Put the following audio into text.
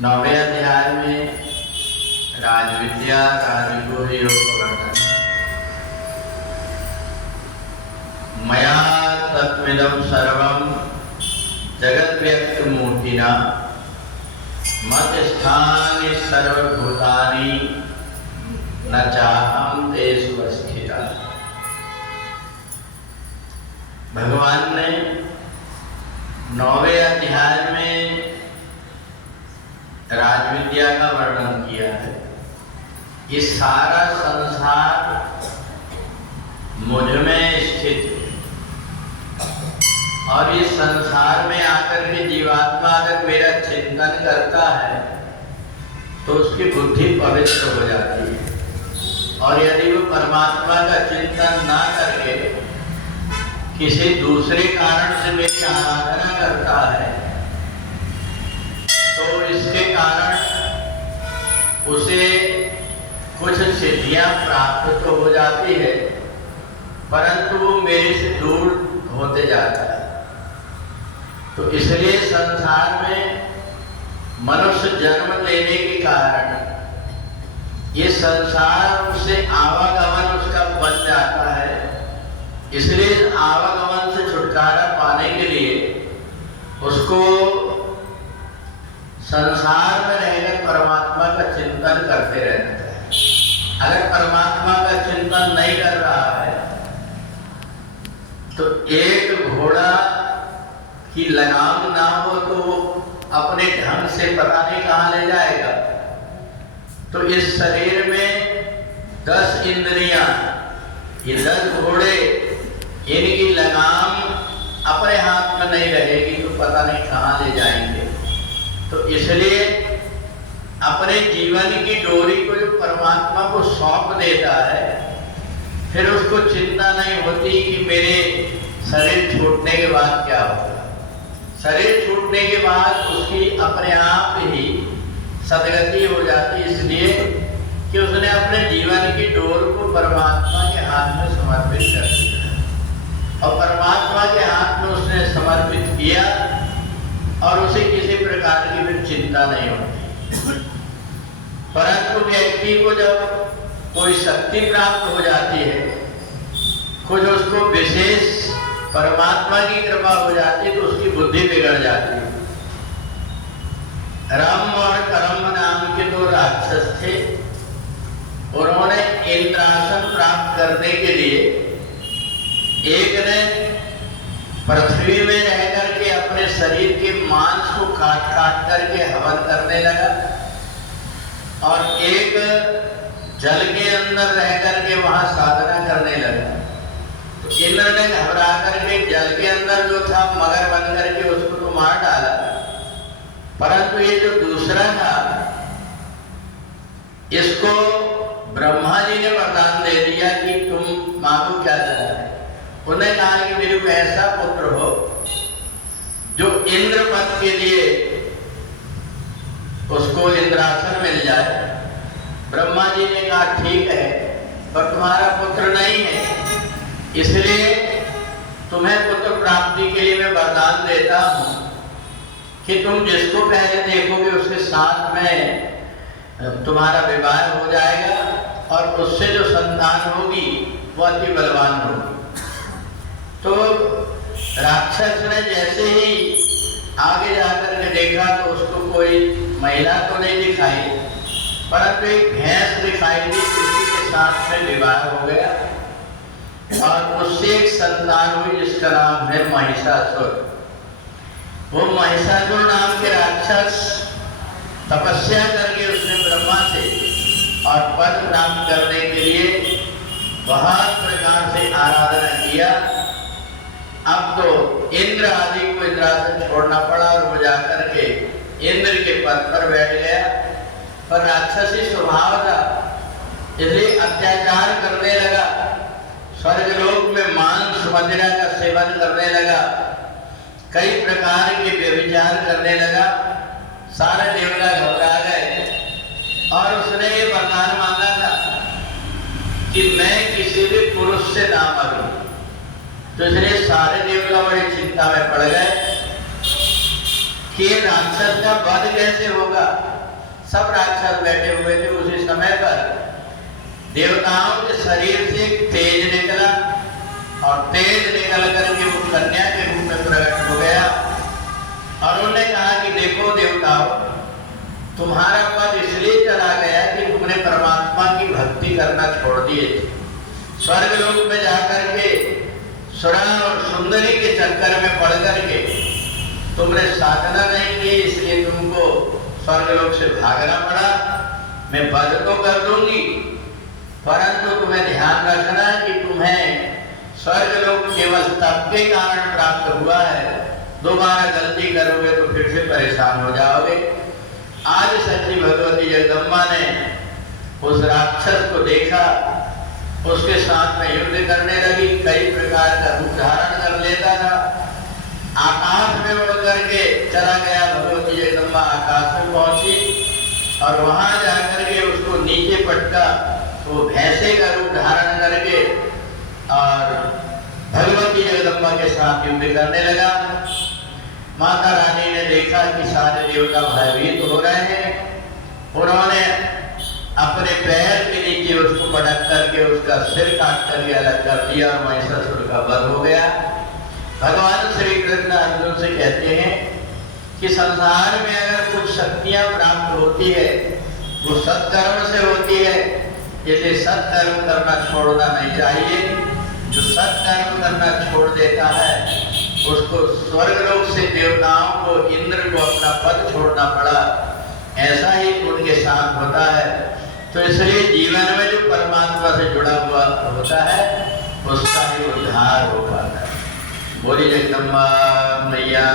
नौवें अध्याय में राजविद्या राजगुरु योग वर्णन। मया तत्मिदं सर्वं जगद्व्यक्तमूर्तिना मत्स्थानि सर्वभूतानि न चाहं तेषु स्थितः। भगवान ने नौवें अध्याय में राजविद्या का वर्णन किया है। ये सारा संसार मुझ में स्थित है और इस संसार में आकर के जीवात्मा अगर मेरा चिंतन करता है तो उसकी बुद्धि पवित्र हो जाती है। और यदि वो परमात्मा का चिंतन ना करके किसी दूसरे कारण से मेरी आराधना करता है तो इसके कारण उसे कुछ सिद्धियां प्राप्त तो हो जाती है, परंतु वो मेरे से दूर होते जाता है। तो इसलिए संसार में मनुष्य जन्म लेने के कारण ये संसार उससे आवागमन उसका बन जाता है। इसलिए आवागमन से छुटकारा पाने के लिए उसको संसार में रहकर परमात्मा का चिंतन करते रहना चाहिए। अगर परमात्मा का चिंतन नहीं कर रहा है तो एक घोड़ा की लगाम ना हो तो वो अपने ढंग से पता नहीं कहाँ ले जाएगा। तो इस शरीर में 10 इंद्रियां, ये 10 घोड़े, इनकी लगाम अपने हाथ में नहीं रहेगी तो पता नहीं कहाँ ले जाएंगे। तो इसलिए अपने जीवन की डोरी को जो परमात्मा को सौंप देता है, फिर उसको चिंता नहीं होती कि मेरे शरीर छूटने के बाद क्या होगा। शरीर छूटने के बाद उसकी अपने आप ही सदगति हो जाती, इसलिए कि उसने अपने जीवन की डोर को परमात्मा के हाथ में समर्पित कर दिया और परमात्मा के हाथ में उसने समर्पित किया और उसे किसी प्रकार की फिर चिंता नहीं होती। परंतु व्यक्ति को जब कोई शक्ति प्राप्त हो जाती है, कुछ उसको विशेष परमात्मा की कृपा हो जाती है तो उसकी बुद्धि बिगड़ जाती है। रम और करम नाम के 2 राक्षस थे। उन्होंने इंद्रासन प्राप्त करने के लिए एक ने पृथ्वी में रह करके अपने शरीर के मांस को काट काट करके हवन करने लगा और एक जल के अंदर रह करके वहां साधना करने लगा। तो इंद्र ने घबरा करके जल के अंदर जो था मगर बन करके उसको तो मार डाला, परंतु ये जो दूसरा था इसको ब्रह्मा जी ने वरदान दे दिया कि तुम मांगो क्या चाहते हैं। उन्हें कहा कि मेरे को ऐसा पुत्र हो जो इंद्र पद के लिए उसको इंद्रासन मिल जाए। ब्रह्मा जी ने कहा ठीक है, पर तुम्हारा पुत्र नहीं है, इसलिए तुम्हें पुत्र प्राप्ति के लिए मैं वरदान देता हूं कि तुम जिसको पहले देखोगे उसके साथ में तुम्हारा विवाह हो जाएगा और उससे जो संतान होगी वो अति बलवान होगी। तो राक्षस ने जैसे ही आगे जाकर के देखा तो उसको कोई महिला तो नहीं दिखाई, परंतु एक भैंस दिखाई दी, उसी के साथ में विवाह हो गया और उससे एक संतान हुई जिसका नाम है महिषासुर। वो महिषासुर नाम के राक्षस तपस्या करके उसने ब्रह्मा से और पद प्राप्त करने के लिए बहुत प्रकार से आराधना किया। अब तो इंद्र आदि को इंद्रासन छोड़ना पड़ा और वो जाकर के इंद्र के पद पर बैठ गया। पर राक्षसी स्वभाव था, इसलिए अत्याचार करने लगा, स्वर्गलोक में मांस मदिरा का सेवन करने लगा, कई प्रकार के व्यभिचार करने लगा। सारे देवता घबरा गए और उसने ये वरदान मांगा था कि मैं किसी भी पुरुष से ना मरूं। तो इसलिए सारे देवता बड़ी चिंता में पड़ गए कि ये राक्षस का वध कैसे होगा। सब राक्षस बैठे हुए थे। उसी समय पर देवताओं के शरीर से एक तेज निकला और तेज निकल करके वो कन्या के रूप में प्रकट हो गया और उन्होंने कहा कि देखो देवताओं, तुम्हारा पद इसलिए चला गया कि तुमने परमात्मा की भक्ति करना छोड़ दिए थे। स्वर्ग लोक में जाकर के सुरा और सुंदरी के चक्कर में पड़ करके तुमने साधना नहीं की, इसलिए तुमको स्वर्ग लोक से भागना पड़ा। मैं वध तो कर दूंगी, परंतु तुम्हें ध्यान रखना कि तुम्हें स्वर्ग लोक केवल तप के कारण प्राप्त हुआ है। दोबारा गलती करोगे तो फिर से परेशान हो जाओगे। आज सच्ची भगवती जगदम्बा ने उस राक्षस को देखा, उसके साथ में युद्ध करने लगी। कई प्रकार का रूप धारण कर लेता था। आकाश में उड़ करके चला गया। भगवती जगदम्बा आकाश में पहुंची और वहां जाकर के उसको नीचे पटका, तो भैंसे का रूप धारण करके और भगवती जगदम्बा के साथ युद्ध करने लगा। माता रानी ने देखा कि सारे देवता भयभीत हो रहे हैं। उन्होंने अपने पैर के नीचे उसको पटक करके उसका सिर काट करके अलग कर दिया और महिषासुर का वध हो गया। भगवान श्री कृष्ण अर्जुन से कहते हैं कि संसार में अगर कुछ शक्तियां प्राप्त होती है वो सत्कर्म से होती है, इसलिए सत्कर्म करना छोड़ना नहीं चाहिए। जो सत्कर्म करना छोड़ देता है उसको स्वर्गलोक से देवताओं को, इंद्र को अपना पद छोड़ना पड़ा। ऐसा ही उनके साथ होता है। तो इसलिए जीवन में जो परमात्मा से जुड़ा हुआ होता है उसका ही उद्धार हो पाता है। बोली जगदम्बा मैया